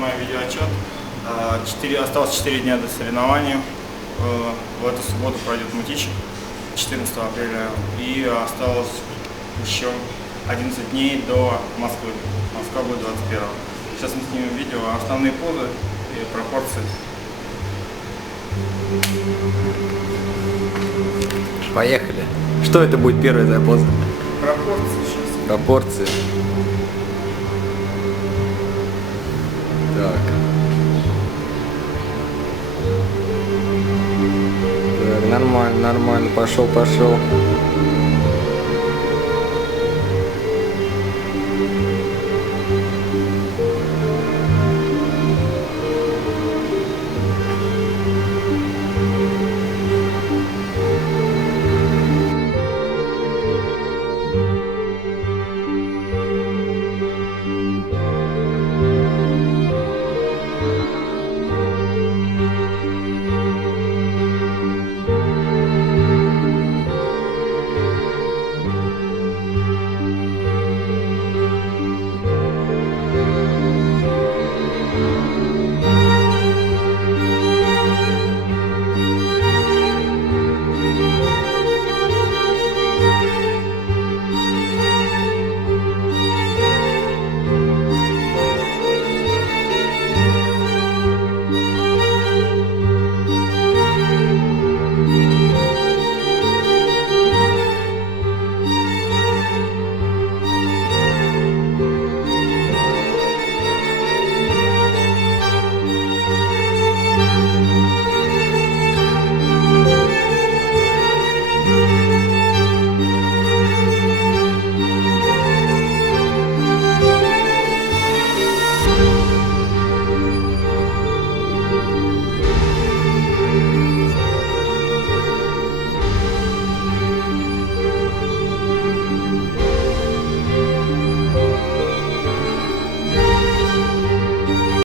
снимаю видеоотчет. Осталось 4 дня до соревнований. В эту субботу пройдет Мытищик 14 апреля. И осталось еще 11 дней до Москвы. Москва будет 21. Сейчас мы снимем видео, основные позы и пропорции. Поехали. Что это будет первая твоя поза? Пропорции сейчас. Пропорции. Так. Так, нормально, нормально. Пошел.